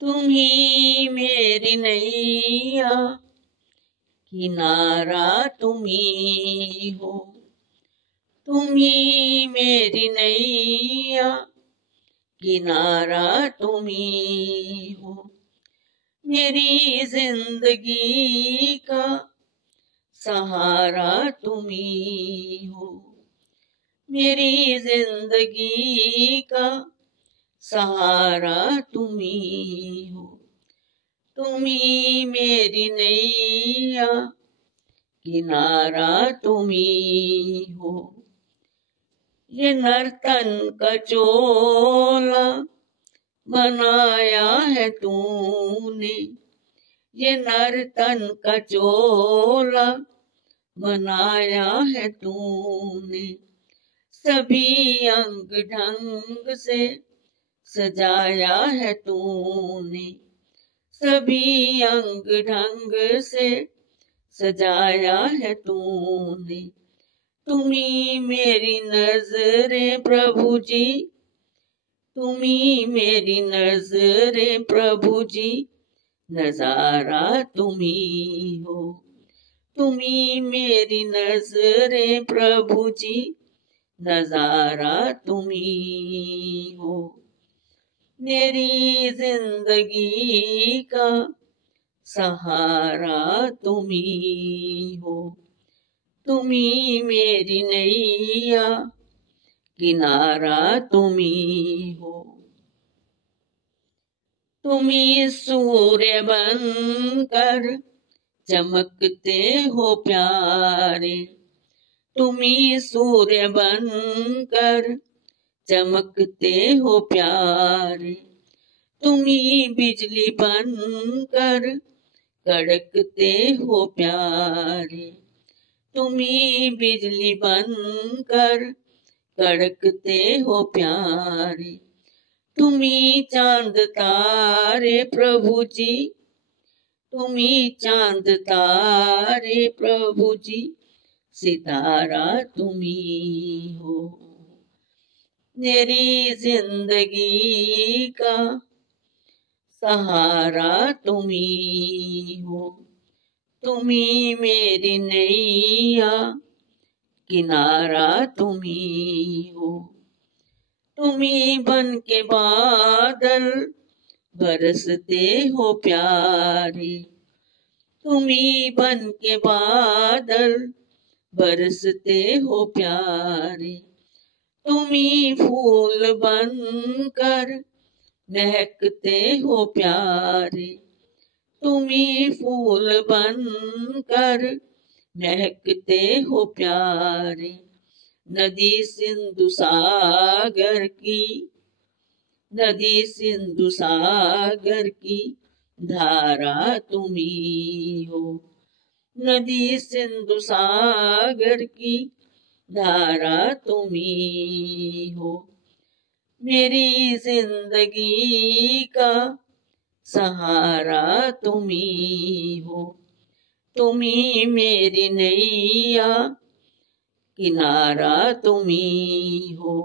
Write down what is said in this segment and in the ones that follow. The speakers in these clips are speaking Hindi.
तुम ही मेरी नैया, किनारा तुम ही हो। तुम ही मेरी नैया, किनारा तुम ही हो। मेरी जिंदगी का सहारा तुम ही हो। मेरी जिंदगी का सहारा तुम ही हो। तुम ही मेरी नैया, किनारा तुम ही हो। ये नर्तन का चोला बनाया है तूने, ये नर्तन का चोला बनाया है तूने। सभी अंग ढंग से सजाया है तूने, सभी अंग ढंग से सजाया है तूने। तुम ही मेरी नजरें प्रभु जी, तुम ही मेरी नजरें प्रभु जी, नजारा तुम ही हो। तुम ही मेरी नजरें प्रभु जी, नजारा तुम ही हो। मेरी जिंदगी का सहारा तुम ही हो। तुम ही मेरी नैया, किनारा तुम ही हो। तुम ही सूर्य बनकर चमकते हो प्यारे, तुम ही सूर्य बनकर चमकते हो प्यारे। तुम ही बिजली बनकर कड़कते हो प्यारे, तुम ही बिजली बनकर कड़कते हो प्यारे। तुम ही चांद तारे प्रभु जी, तुम ही चांद तारे प्रभु जी, सितारा तुम ही हो। मेरी जिंदगी का सहारा तुम ही हो। तुम ही मेरी नैया, किनारा तुम ही हो। तुम ही बन के बादल बरसते हो प्यारे, तुम ही बन के बादल बरसते हो प्यारे। तुम ही फूल बनकर महकते हो प्यारे, तुम ही फूल बनकर महकते हो प्यारे। नदी सिंधु सागर की, नदी सिंधु सागर की धारा तुम ही हो। नदी सिंधु सागर की धारा तुम ही हो। मेरी जिंदगी का सहारा तुम ही हो। तुम ही मेरी नैया, किनारा तुम ही हो।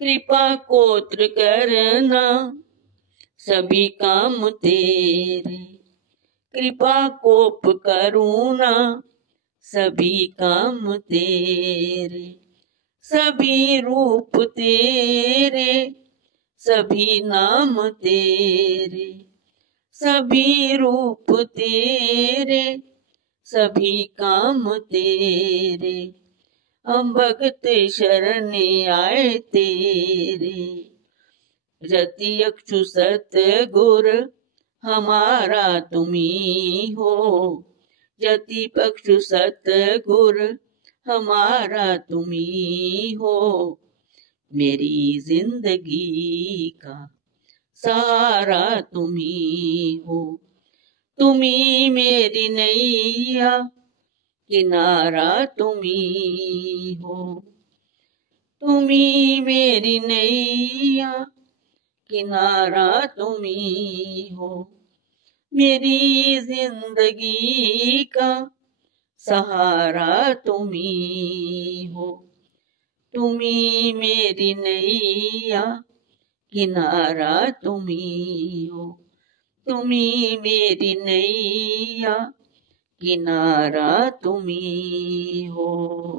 कृपा कोत्र करना सभी काम तेरे, कृपा कोप करुणा सभी काम तेरे। सभी रूप तेरे, सभी नाम तेरे, सभी रूप तेरे, सभी काम तेरे। हम भगत शरण आए तेरे, रति अक्षु सतगुर हमारा तुम ही हो। जति पक्षु सतगुर हमारा तुम ही हो। मेरी जिंदगी का सहारा तुम ही हो। तुम ही मेरी नैया, किनारा तुम ही हो। तुम ही मेरी नैया, किनारा तुम ही हो। मेरी जिंदगी का सहारा तुम ही हो। तुम ही मेरी नैया, किनारा तुम्ही हो, तुम्ही मेरी नैया, किनारा तुम्ही हो।